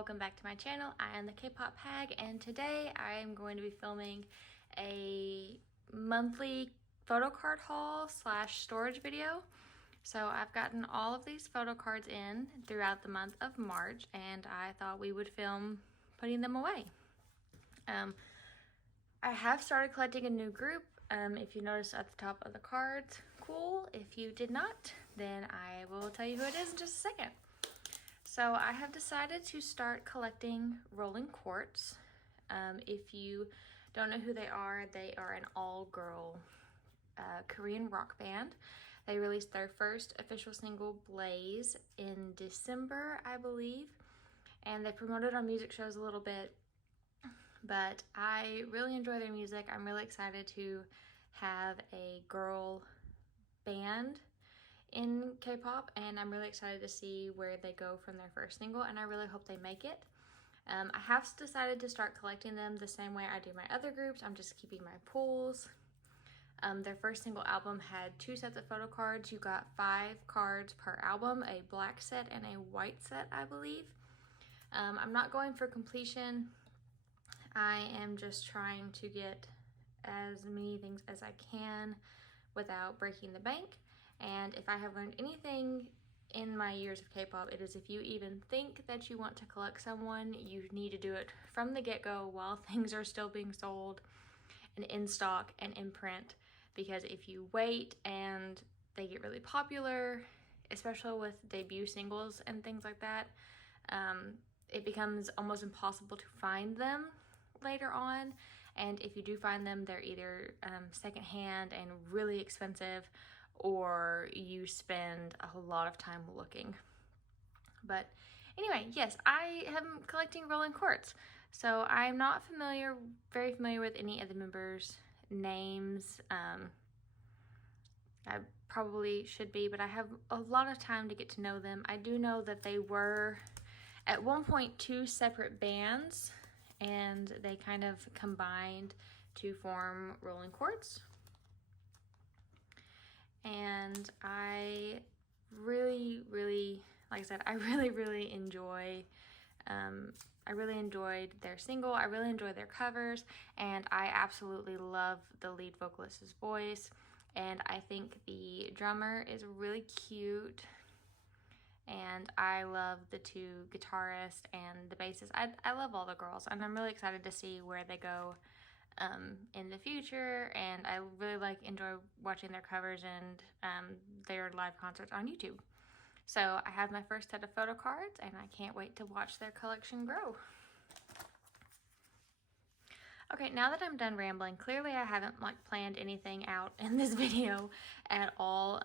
welcome back to my channel. I am the K-pop hag, and today I am going to be filming a monthly photo card haul slash storage video. So I've gotten all of these photo cards in throughout the month of March, and I thought we would film putting them away. I have started collecting a new group. If you notice at the top of the cards, cool. If you did not, then I will tell you who it is in just a second. So I have decided to start collecting rolling quartz. If you don't know who they are an all-girl Korean rock band. They released their first official single, Blaze, in December, I believe. And they promoted on music shows a little bit. But I really enjoy their music. I'm really excited to have a girl band in K-pop, and I'm really excited to see where they go from their first single, and I really hope they make it. I have decided to start collecting them the same way I do my other groups. I'm just keeping my pools. Their first single album had 2 sets of photo cards. You got 5 cards per album, a black set and a white set, I believe. I'm not going for completion. I am just trying to get as many things as I can without breaking the bank. And if I have learned anything in my years of K-pop, it is if you even think that you want to collect someone, you need to do it from the get-go while things are still being sold and in stock and in print. Because if you wait and they get really popular, especially with debut singles and things like that, it becomes almost impossible to find them later on. And if you do find them, they're either secondhand and really expensive, or you spend a lot of time looking. But anyway, yes, I am collecting rolling quartz. So I'm not very familiar with any of the members' names. I probably should be, but I have a lot of time to get to know them. I do know that they were at one point 2 separate bands, and they kind of combined to form rolling quartz. And I really, like I said, I really enjoy, I really enjoyed their single. I really enjoyed their covers, and I absolutely love the lead vocalist's voice. And I think the drummer is really cute. And I love the 2 guitarists and the bassist. I love all the girls, and I'm really excited to see where they go in the future. And I really enjoy watching their covers and their live concerts on YouTube. So I have my first set of photo cards, and I can't wait to watch their collection grow. Okay, now that I'm done rambling, clearly I haven't planned anything out in this video at all.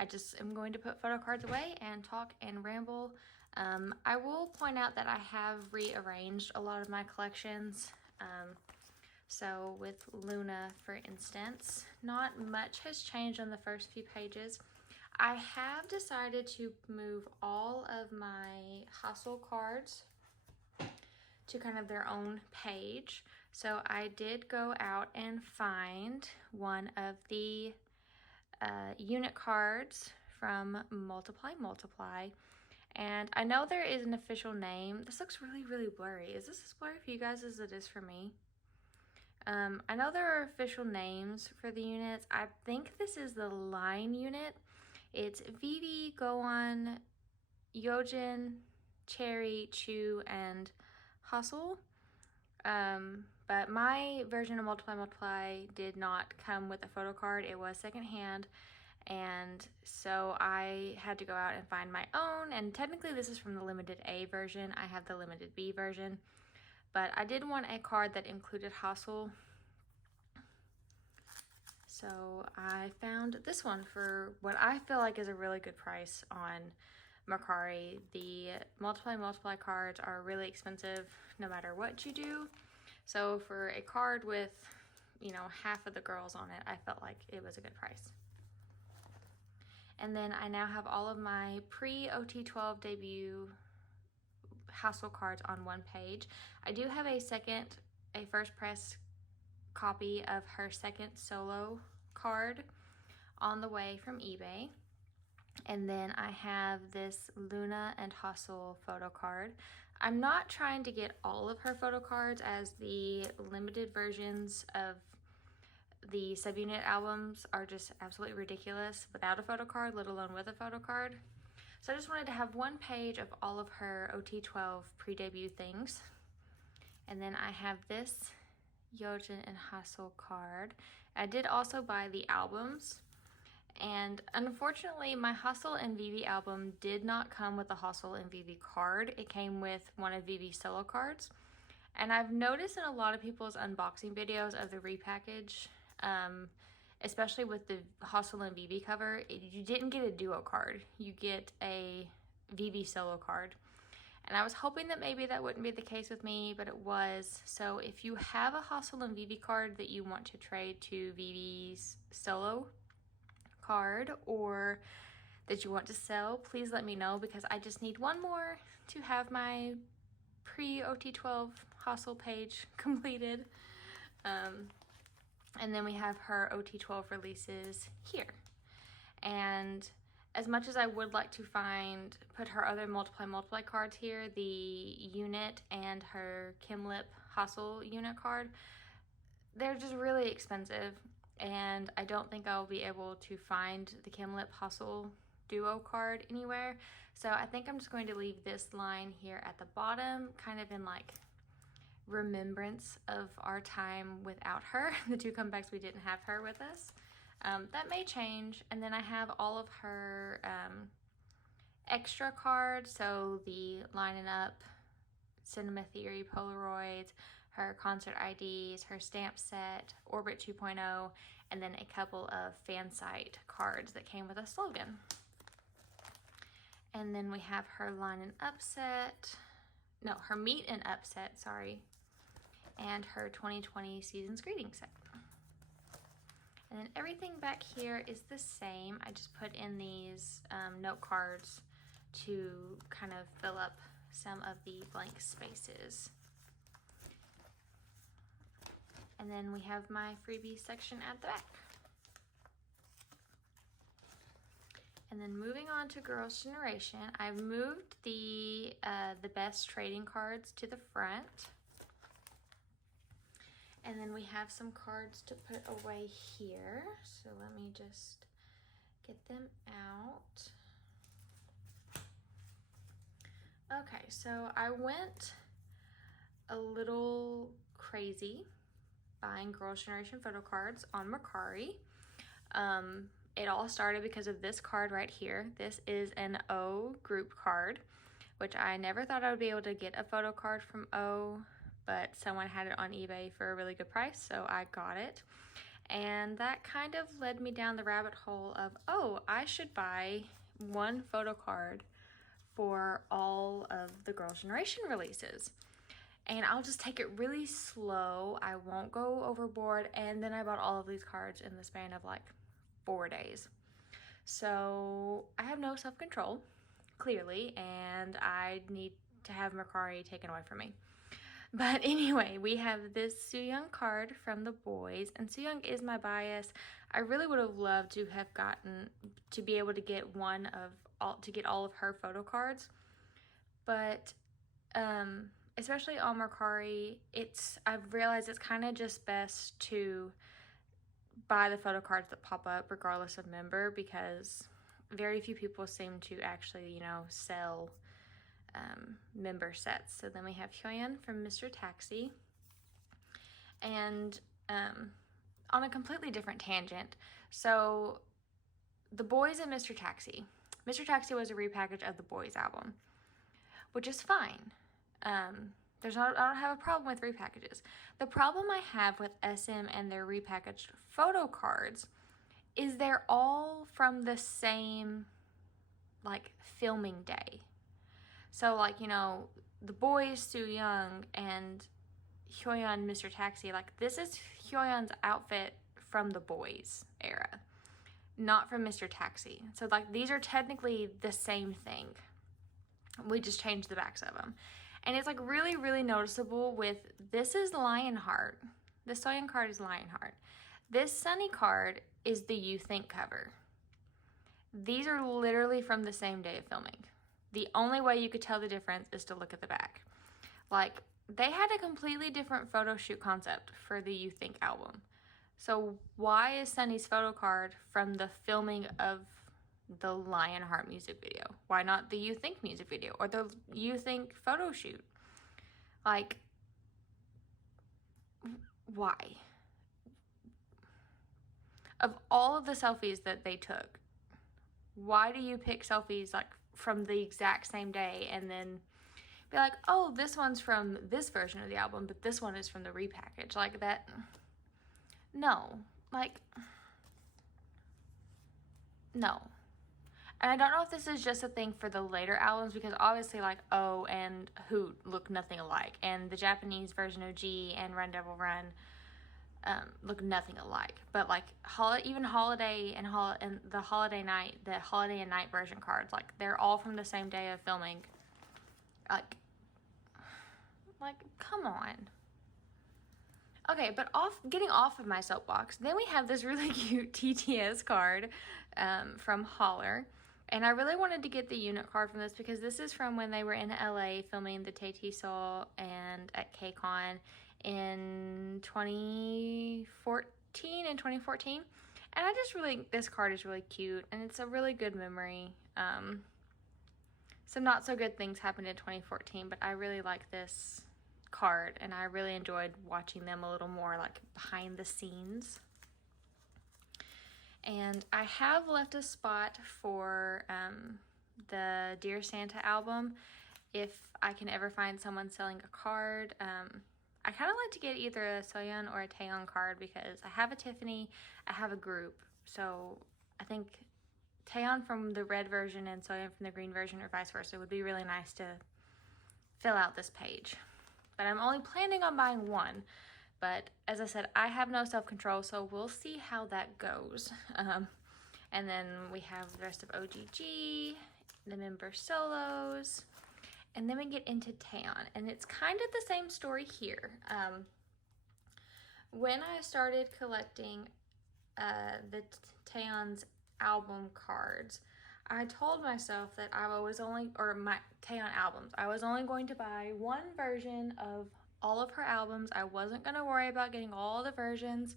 I just am going to put photo cards away and talk and ramble. I will point out that I have rearranged a lot of my collections. So with Luna, for instance, not much has changed on the first few pages. I have decided to move all of my Hustle cards to kind of their own page. So I did go out and find one of the unit cards from Multiply. And I know there is an official name. This looks really blurry. Is this as blurry for you guys as it is for me? I know there are official names for the units. I think this is the line unit. It's Vivi, Gohan, Yojin, Cherry, Chu, and Hustle. But my version of Multiply did not come with a photo card. It was secondhand, and so I had to go out and find my own. And technically this is from the limited A version. I have the limited B version, but I did want a card that included Hustle. So I found this one for what I feel like is a really good price on Mercari. The Multiply cards are really expensive no matter what you do. So for a card with, you know, half of the girls on it, I felt like it was a good price. And then I now have all of my pre-OT12 debut Hustle cards on one page. I do have a first press copy of her second solo card on the way from eBay. And then I have this Luna and Hustle photo card. I'm not trying to get all of her photo cards, as the limited versions of the subunit albums are just absolutely ridiculous without a photo card, let alone with a photo card. So I just wanted to have one page of all of her OT12 pre-debut things. And then I have this Yojin and Hustle card. I did also buy the albums. And unfortunately, my Hustle and Vivi album did not come with a Hustle and Vivi card. It came with one of Vivi's solo cards. And I've noticed in a lot of people's unboxing videos of the repackage, especially with the Hustle and Vivi cover, you didn't get a duo card. You get a Vivi solo card. And I was hoping that maybe that wouldn't be the case with me, but it was. So if you have a Hustle and Vivi card that you want to trade to Vivi's solo card, or that you want to sell, please let me know, because I just need one more to have my pre-OT12 Hustle page completed. And then we have her OT12 releases here. And as much as I would like to put her other multiply cards here, the unit and her Kim Lip Hustle unit card, they're just really expensive. And I don't think I'll be able to find the Kim Lip Hustle duo card anywhere. So I think I'm just going to leave this line here at the bottom, kind of in like remembrance of our time without her, the 2 comebacks we didn't have her with us. That may change. And then I have all of her extra cards, so the Lining Up, Cinema Theory Polaroids, her concert IDs, her stamp set, Orbit 2.0, and then a couple of fan site cards that came with a slogan. And then we have her Line and Up set, no, her Meet and Up set, sorry, and her 2020 Season's Greeting set. And then everything back here is the same. I just put in these note cards to kind of fill up some of the blank spaces. And then we have my freebie section at the back. And then moving on to Girls' Generation, I've moved the best trading cards to the front. And then we have some cards to put away here. So let me just get them out. Okay, so I went a little crazy buying Girls' Generation photo cards on Mercari. It all started because of this card right here. This is an O group card, which I never thought I would be able to get a photo card from O, but someone had it on eBay for a really good price, so I got it. And that kind of led me down the rabbit hole of, oh, I should buy one photo card for all of the Girls' Generation releases. And I'll just take it really slow. I won't go overboard. And then I bought all of these cards in the span of like 4 days. So I have no self-control, clearly, and I need to have Mercari taken away from me. But anyway, we have this Sooyoung card from the boys, and Sooyoung is my bias. I really would have loved to have gotten to be able to get all of her photo cards, but especially on Mercari, I've realized it's kind of just best to buy the photo cards that pop up regardless of member, because very few people seem to actually, you know, sell member sets. So then we have Hyoyeon from Mr. Taxi. And on a completely different tangent, so the boys and Mr. Taxi. Mr. Taxi was a repackage of the boys album, which is fine. I don't have a problem with repackages. The problem I have with SM and their repackaged photo cards is they're all from the same, like, filming day. So, like, you know, the boys, Sooyoung, and Hyoyeon, Mr. Taxi, like, this is Hyoyeon's outfit from the boys era, not from Mr. Taxi. So, like, these are technically the same thing. We just changed the backs of them. And it's, like, really, really noticeable with, this is Lionheart. The Sooyoung card is Lionheart. This Sunny card is the You Think cover. These are literally from the same day of filming. The only way you could tell the difference is to look at the back. Like, they had a completely different photo shoot concept for the You Think album. So why is Sunny's photo card from the filming of the Lionheart music video? Why not the You Think music video or the You Think photo shoot? Like, why? Of all of the selfies that they took, why do you pick selfies like from the exact same day and then be like, oh, this one's from this version of the album, but this one is from the repackage? Like that, no. Like, no. And I don't know if this is just a thing for the later albums, because obviously like O and Hoot look nothing alike, and the Japanese version of G and Run Devil Run look nothing alike. But like even Holiday and the Holiday and Night version cards, like they're all from the same day of filming. Like come on. Okay, but getting off of my soapbox, then we have this really cute TTS card from Holler. And I really wanted to get the unit card from this because this is from when they were in LA filming the Tay Soul and at KCON in 2014 and 2014. And I just really, this card is really cute and it's a really good memory. Some not so good things happened in 2014, but I really like this card and I really enjoyed watching them a little more like behind the scenes. And I have left a spot for the Dear Santa album if I can ever find someone selling a card. I kind of like to get either a Soyeon or a Taeyeon card because I have a Tiffany, I have a group. So I think Taeyeon from the red version and Soyeon from the green version or vice versa would be really nice to fill out this page. But I'm only planning on buying one. But as I said, I have no self-control, so we'll see how that goes. And then we have the rest of OGG, the member solos, and then we get into Taeyeon. And it's kind of the same story here. When I started collecting the Taeyeon's album cards, I told myself that my Taeyeon albums, I was only going to buy one version of all of her albums. I wasn't going to worry about getting all the versions.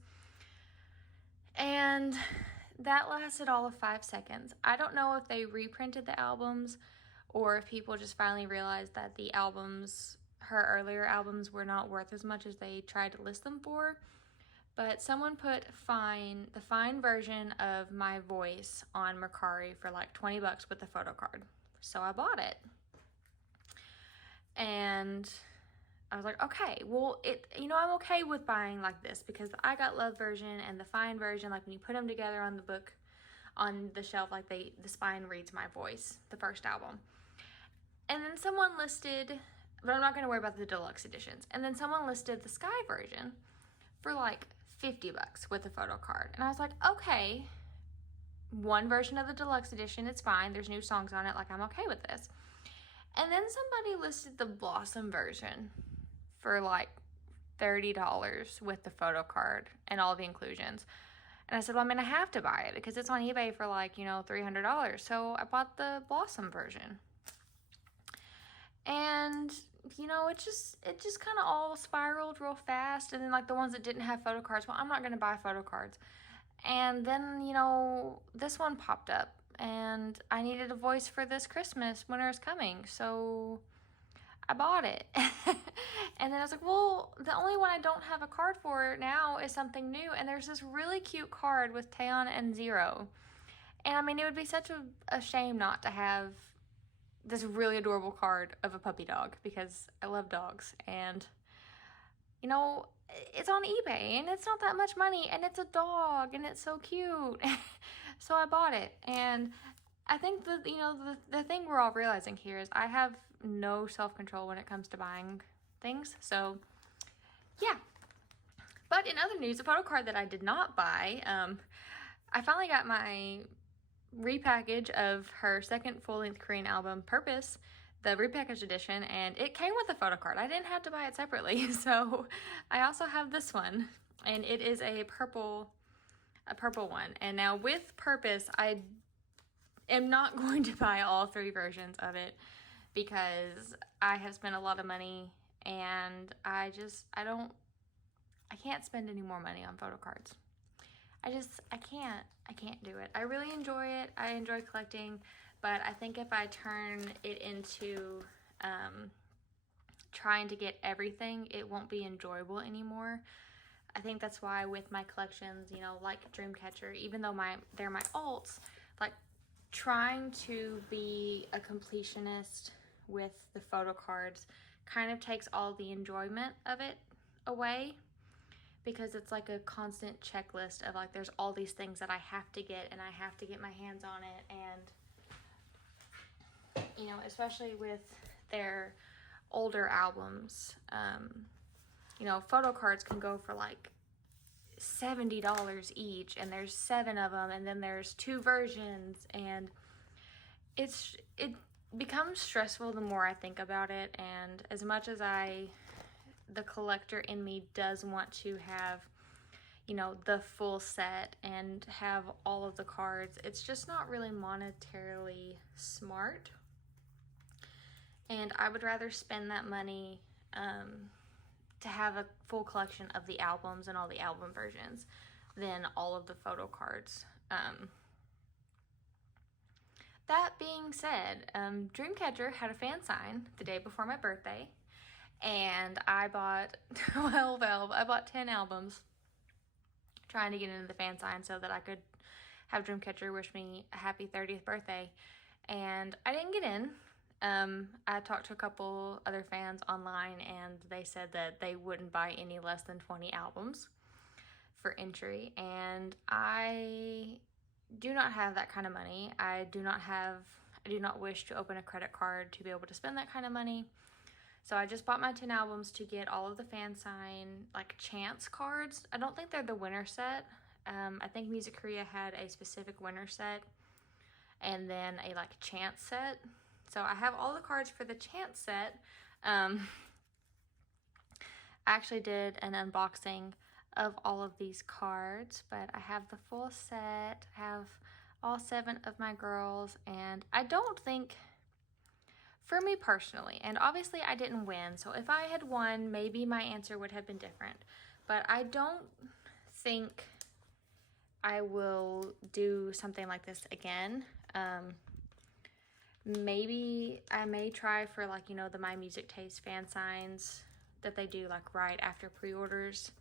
And that lasted all of 5 seconds. I don't know if they reprinted the albums or if people just finally realized that the albums, her earlier albums, were not worth as much as they tried to list them for. But someone put the fine version of My Voice on Mercari for like 20 bucks with the photo card. So I bought it. And I was like, okay, well, I'm okay with buying like this because the I Got Love version and the fine version, like when you put them together on the book, on the shelf, like the spine reads My Voice, the first album. And then someone listed, but I'm not going to worry about the deluxe editions. And then someone listed the Sky version for like 50 bucks with a photo card. And I was like, okay, one version of the deluxe edition, it's fine. There's new songs on it. Like, I'm okay with this. And then somebody listed the Blossom version for like $30 with the photo card and all the inclusions. And I said, well, I have to buy it because it's on eBay for like, $300. So I bought the Blossom version. And, it just kind of all spiraled real fast. And then like the ones that didn't have photo cards, well, I'm not going to buy photo cards. And then, this one popped up and I needed a voice for this Christmas, Winter is Coming. So I bought it. And then I was like, well, the only one I don't have a card for now is something new. And there's this really cute card with Taeyeon and Zero. And it would be such a shame not to have this really adorable card of a puppy dog because I love dogs. And, it's on eBay and it's not that much money and it's a dog and it's so cute. So I bought it. And I think that, the thing we're all realizing here is I have no self-control when it comes to buying things. So, yeah. But in other news, a photo card that I did not buy, I finally got my repackage of her second full-length Korean album, Purpose, the repackaged edition, and it came with a photo card. I didn't have to buy it separately. So I also have this one, and it is a purple one. And now with Purpose, I am not going to buy all 3 versions of it because I have spent a lot of money and I can't spend any more money on photo cards. I can't do it. I really enjoy it. I enjoy collecting, but I think if I turn it into trying to get everything, it won't be enjoyable anymore. I think that's why with my collections, you know, like Dreamcatcher, even though they're my alts, like trying to be a completionist with the photo cards kind of takes all the enjoyment of it away, because it's like a constant checklist of like there's all these things that I have to get and I have to get my hands on it. And you know, especially with their older albums, you know, photo cards can go for like $70 each, and there's 7 of them, and then there's 2 versions, and it becomes stressful the more I think about it. And as much as the collector in me does want to have, you know, the full set and have all of the cards, it's just not really monetarily smart. And I would rather spend that money to have a full collection of the albums and all the album versions than all of the photo cards. That being said, Dreamcatcher had a fan sign the day before my birthday, and I bought 10 albums trying to get into the fan sign so that I could have Dreamcatcher wish me a happy 30th birthday, and I didn't get in. I talked to a couple other fans online, and they said that they wouldn't buy any less than 20 albums for entry, and I do not have that kind of money. I do not wish to open a credit card to be able to spend that kind of money. So I just bought my 10 albums to get all of the fan sign, like, chance cards. I don't think they're the winner set. I think Music Korea had a specific winner set and then a, like, chance set. So I have all the cards for the chance set. I actually did an unboxing of all of these cards, but I have the full set. I have all 7 of my girls, and I don't think, for me personally, and obviously I didn't win, so if I had won, maybe my answer would have been different, but I don't think I will do something like this again. Maybe I may try for, like, you know, the My Music Taste fan signs that they do like right after pre-orders,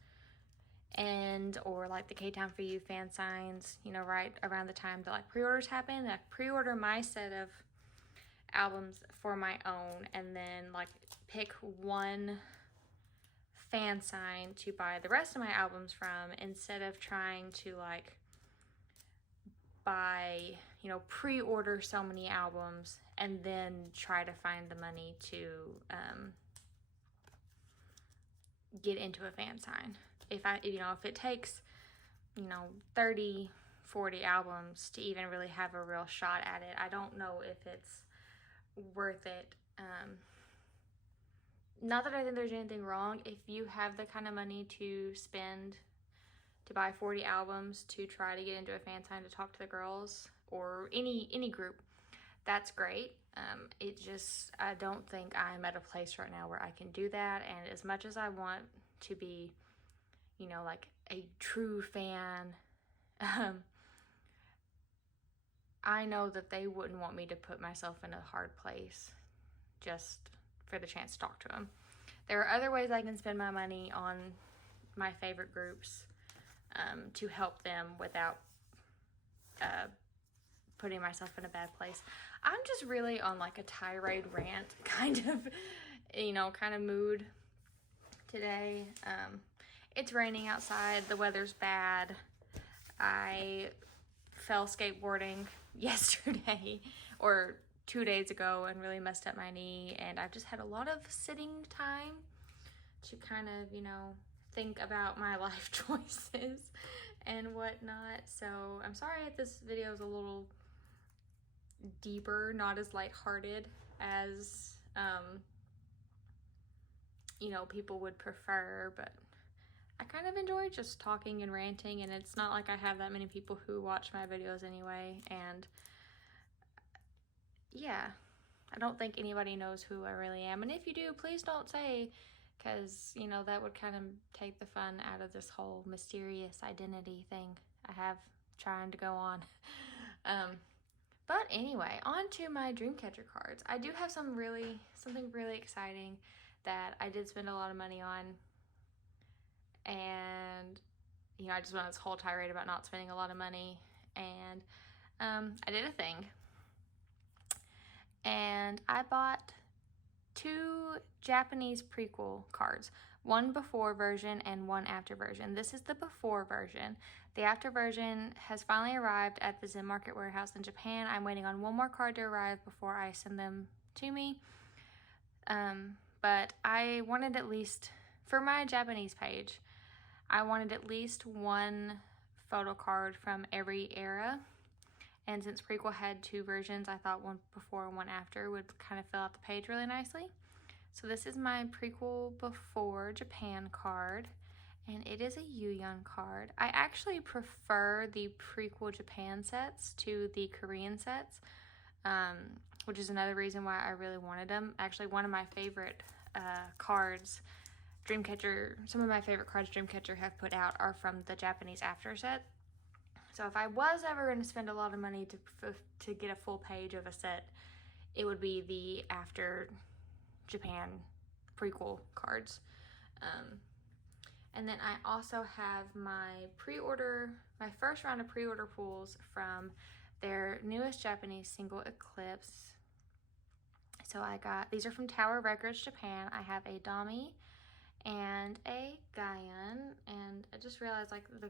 and or like the K-Town For You fan signs, you know, right around the time that like pre-orders happen. Like pre-order my set of albums for my own, and then like pick one fan sign to buy the rest of my albums from, instead of trying to like buy, you know, pre-order so many albums and then try to find the money to get into a fan sign. If it takes, you know, 30, 40 albums to even really have a real shot at it, I don't know if it's worth it. Not that I think there's anything wrong if you have the kind of money to spend to buy 40 albums to try to get into a fan sign to talk to the girls or any group. That's great. I don't think I'm at a place right now where I can do that. And as much as I want to be, you know, like a true fan, I know that they wouldn't want me to put myself in a hard place just for the chance to talk to them. There are other ways I can spend my money on my favorite groups to help them without putting myself in a bad place. I'm just really on like a tirade rant kind of mood today. It's raining outside, the weather's bad. I fell skateboarding yesterday or 2 days ago and really messed up my knee, and I've just had a lot of sitting time to kind of, you know, think about my life choices and whatnot. So I'm sorry if this video is a little deeper, not as lighthearted as you know, people would prefer, but I kind of enjoy just talking and ranting, and it's not like I have that many people who watch my videos anyway, and yeah, I don't think anybody knows who I really am. And if you do, please don't say, because, you know, that would kind of take the fun out of this whole mysterious identity thing I have trying to go on. um, but anyway, on to my Dreamcatcher cards. I do have something really exciting that I did spend a lot of money on. And, you know, I just went on this whole tirade about not spending a lot of money. And I did a thing. And I bought 2 Japanese prequel cards, one before version and one after version. This is the before version. The after version has finally arrived at the Zen Market warehouse in Japan. I'm waiting on one more card to arrive before I send them to me. But I wanted at least, for my Japanese page, I wanted at least one photo card from every era. And since prequel had 2 versions, I thought one before and one after would kind of fill out the page really nicely. So this is my prequel before Japan card, and it is a Yuyeon card. I actually prefer the prequel Japan sets to the Korean sets, which is another reason why I really wanted them. Actually, one of my favorite cards, Dreamcatcher, some of my favorite cards Dreamcatcher have put out are from the Japanese after set. So if I was ever going to spend a lot of money to get a full page of a set, it would be the after Japan prequel cards. And then I also have my first round of pre-order pulls from their newest Japanese single, Eclipse. So these are from Tower Records Japan. I have a Dami and a Gaian, and I just realized like the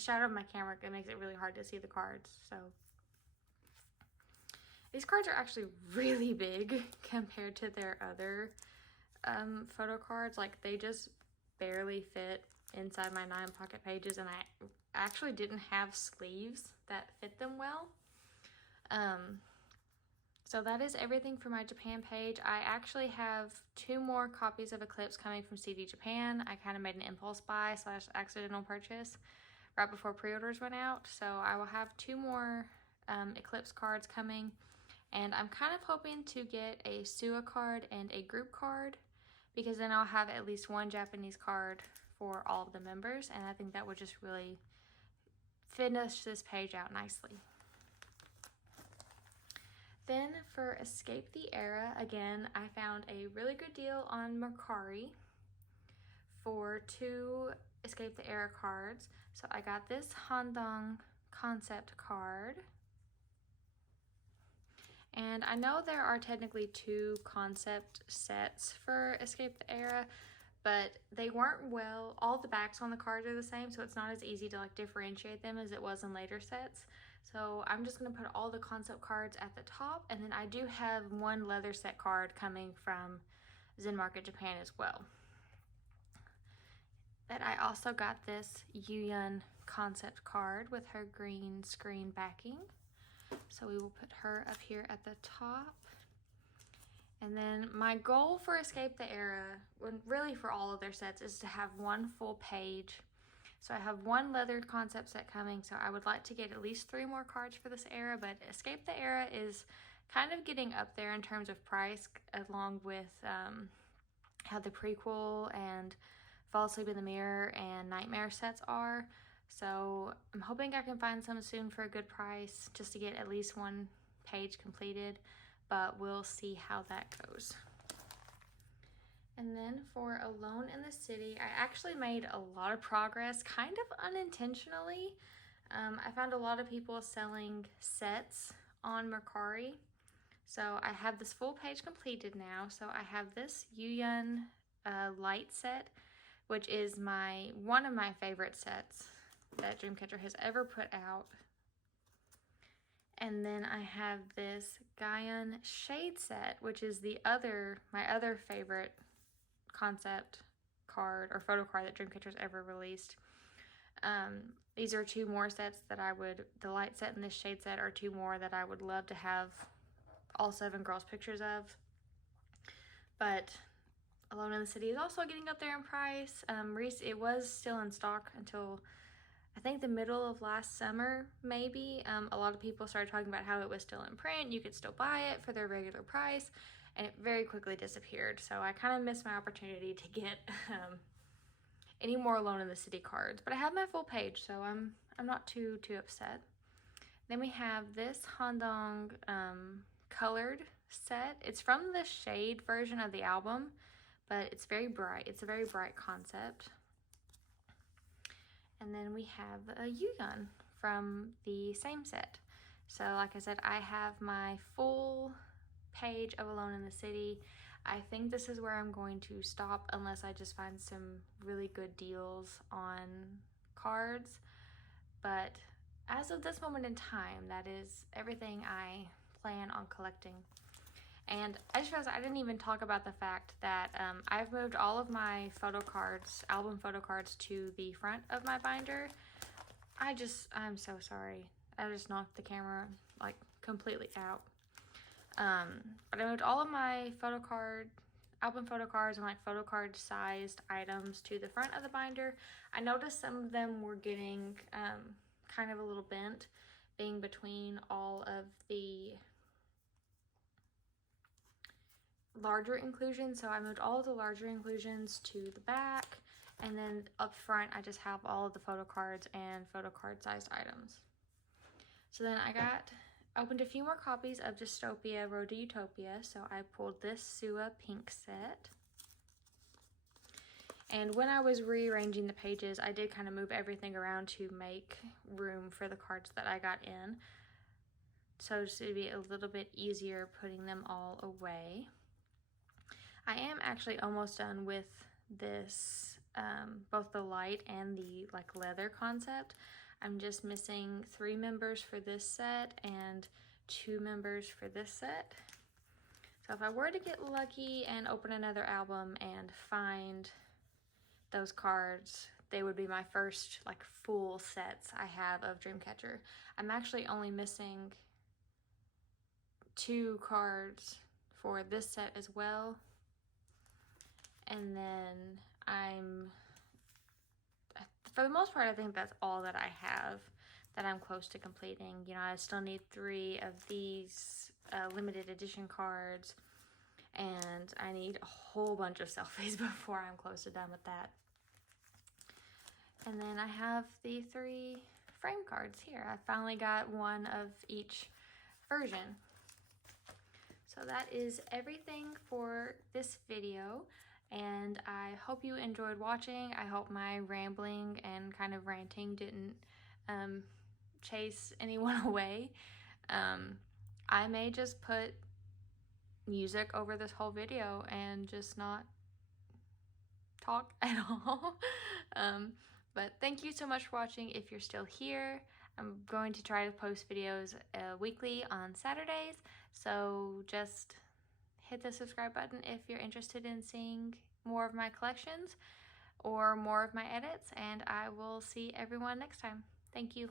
shadow of my camera, it makes it really hard to see the cards. So these cards are actually really big compared to their other photo cards. Like, they just barely fit inside my 9 pocket pages, and I actually didn't have sleeves that fit them well. So that is everything for my Japan page. I actually have 2 more copies of Eclipse coming from CD Japan. I kind of made an impulse buy / accidental purchase right before pre-orders went out. So I will have 2 more Eclipse cards coming. And I'm kind of hoping to get a SUA card and a group card, because then I'll have at least one Japanese card for all of the members, and I think that would just really finish this page out nicely. Then for Escape the Era, again, I found a really good deal on Mercari for 2 Escape the Era cards. So I got this Handong concept card. And I know there are technically 2 concept sets for Escape the Era, but they weren't all the backs on the cards are the same, so it's not as easy to like differentiate them as it was in later sets. So I'm just going to put all the concept cards at the top, and then I do have 1 leather set card coming from Zen Market Japan as well. But I also got this Yuyeon concept card with her green screen backing. So we will put her up here at the top. And then my goal for Escape the Era, really for all of their sets, is to have 1 full page. So I have 1 leather concept set coming, so I would like to get at least 3 more cards for this era, but Escape the Era is kind of getting up there in terms of price, along with how the prequel and Fall Asleep in the Mirror and Nightmare sets are. So I'm hoping I can find some soon for a good price, just to get at least 1 page completed, but we'll see how that goes. And then for Alone in the City, I actually made a lot of progress, kind of unintentionally. I found a lot of people selling sets on Mercari. So I have this full page completed now. So I have this Yuyeon light set, which is one of my favorite sets that Dreamcatcher has ever put out. And then I have this Gaian shade set, which is my other favorite concept card or photo card that Dreamcatcher's ever released. These are 2 more sets that the light set and this shade set are 2 more that I would love to have all 7 girls pictures of. But Alone in the City is also getting up there in price. It was still in stock until I think the middle of last summer, maybe, a lot of people started talking about how it was still in print. You could still buy it for their regular price, and it very quickly disappeared. So I kind of missed my opportunity to get any more Alone in the City cards. But I have my full page, so I'm not too upset. Then we have this Handong colored set. It's from the shade version of the album, but it's very bright. It's a very bright concept. And then we have a Yugun from the same set. So like I said, I have my full page of Alone in the City. I think this is where I'm going to stop unless I just find some really good deals on cards. But as of this moment in time, that is everything I plan on collecting. And I just realized I didn't even talk about the fact that I've moved all of my photo cards, album photo cards, to the front of my binder. I'm so sorry. I just knocked the camera like completely out. But I moved all of my album photo cards and like photo card sized items to the front of the binder. I noticed some of them were getting kind of a little bent, being between all of the larger inclusions. So I moved all of the larger inclusions to the back, and then up front I just have all of the photo cards and photo card sized items. So then I opened a few more copies of Dystopia Road to Utopia. So I pulled this Sua pink set. And when I was rearranging the pages, I did kind of move everything around to make room for the cards that I got in. So just to be a little bit easier putting them all away. I am actually almost done with this, both the light and the like leather concept. I'm just missing 3 members for this set and 2 members for this set. So if I were to get lucky and open another album and find those cards, they would be my first like full sets I have of Dreamcatcher. I'm actually only missing 2 cards for this set as well. And then for the most part, I think that's all that I have that I'm close to completing. You know, I still need 3 of these limited edition cards, and I need a whole bunch of selfies before I'm close to done with that. And then I have the 3 frame cards here. I finally got one of each version. So that is everything for this video. And I hope you enjoyed watching. I hope my rambling and kind of ranting didn't chase anyone away. I may just put music over this whole video and just not talk at all. But thank you so much for watching. If you're still here, I'm going to try to post videos weekly on Saturdays. So just hit the subscribe button if you're interested in seeing more of my collections or more of my edits, and I will see everyone next time. Thank you.